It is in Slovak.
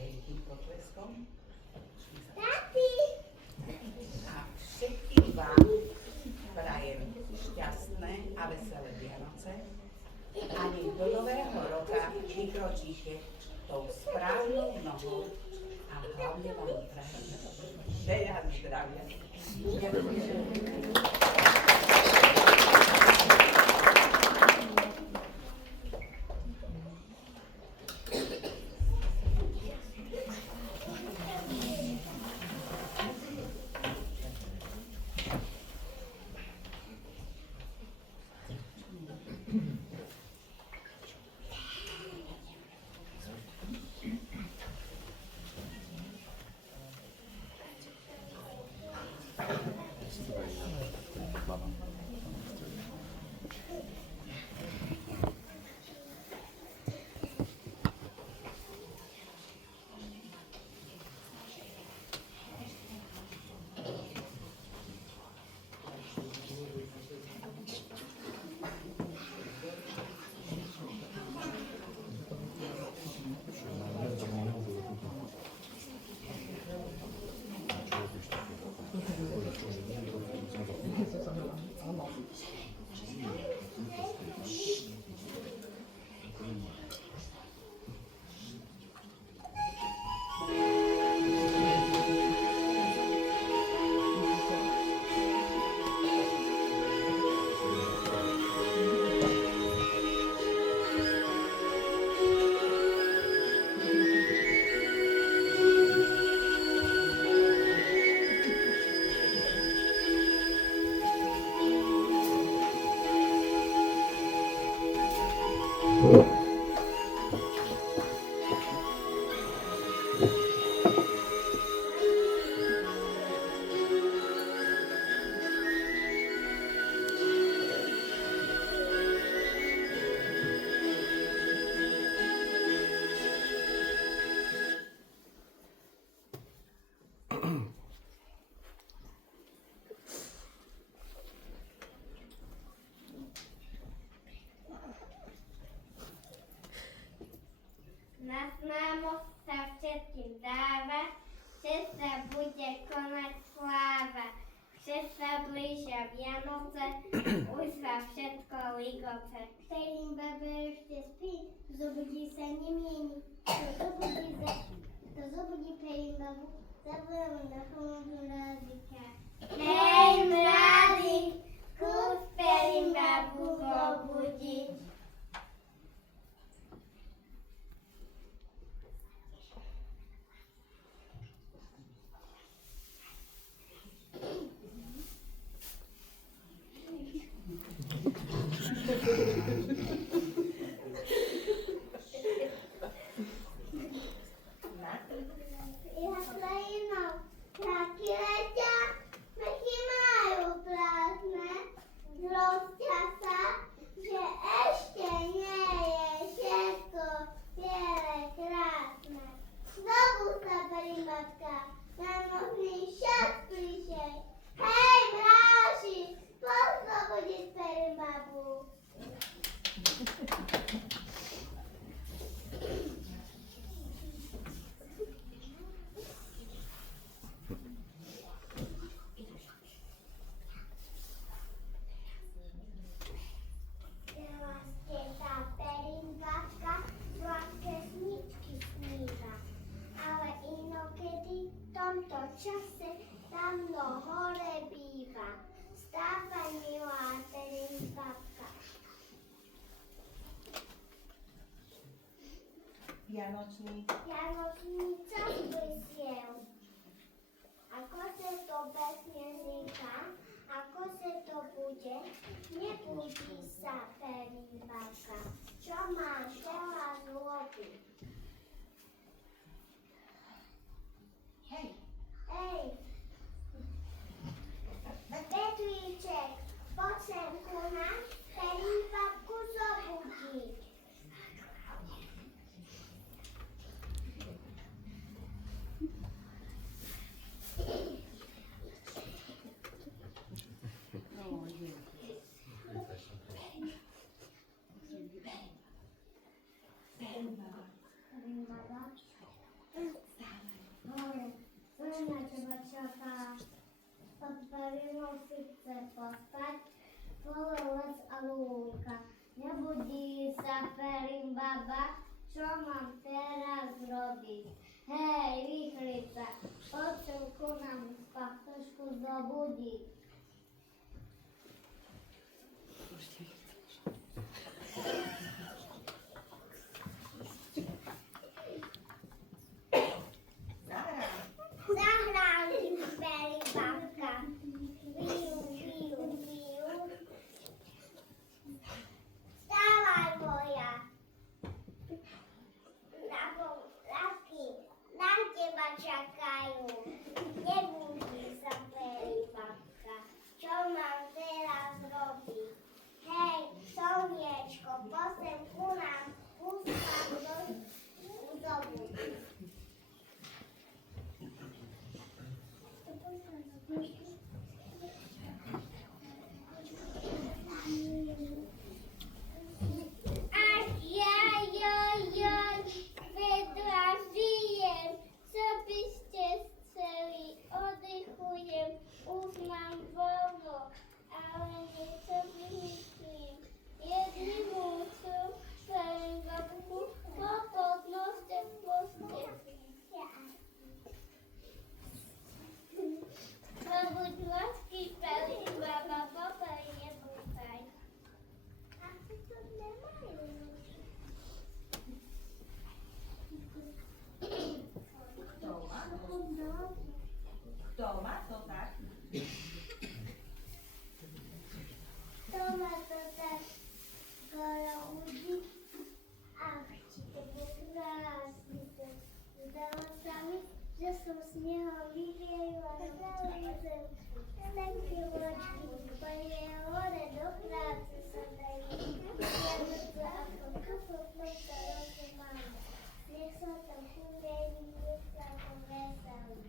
veľkým potleskom. A všetkým vám prajem šťastné a veselé Vianoce a nech do nového roka vykročíte tou správnou nohou a hlavne vám prajem veľa zdravia. Na známosť sa všetkým dáva, že sa bude konať sláva, že sa blížia Vianoce, už sa všetko ligoce. Perím babe ešte spí, zobudí sa nemieni. To zobudí Perím babu, zavolám na pomoc mrazika. Hej mrazik, skús Perím babu zobudiť. Čase tamno hore býva, stávaj milá Perím babka. Vianočný čas blisiel, ako se to bez mierzika, ako se to bude, nebudí sa Perím babka, čo máš veľa zloby. Hej, Petríček, poď sem ku nám, Perím babku zobudiť. Perím baba. na ciebie czeka. Pod pariną si chce pospať, pololec a lúka. Nebudí sa Perim baba, čo mám teraz robiť? Hej, výchlica, poď sem ku nám spachtošku zobudiť. Zahrám ti Perim babka. Viu, viu, viu. Vstávaj moja. Lásky, na teba čakajú. Nebudí sa Perim babka. Čo mám teraz robiť? Hej, slniečko, poď ku nám, púšťam do domu. Ach jaj, vedľa žijem, co by ste chceli, oddychujem, už mám voľno, ale niečo vymyslím. Jedli múcu, Perim babku, popod noste v posteli. Buď lásky, Perim baba, popaj nebúchaj. Asi to nemajú. Kto má? Kto má to tak? To ma to tak skoro udí. Ach, či to bol krásny sen. Zdalo sa mi, že som z neho vyviejla celý zem. Také očky, úplne hore do práce sa dajú. Vianoce ako kufotnom sa roku mám. Nech sa tam chudejný, nech sa tam veselí.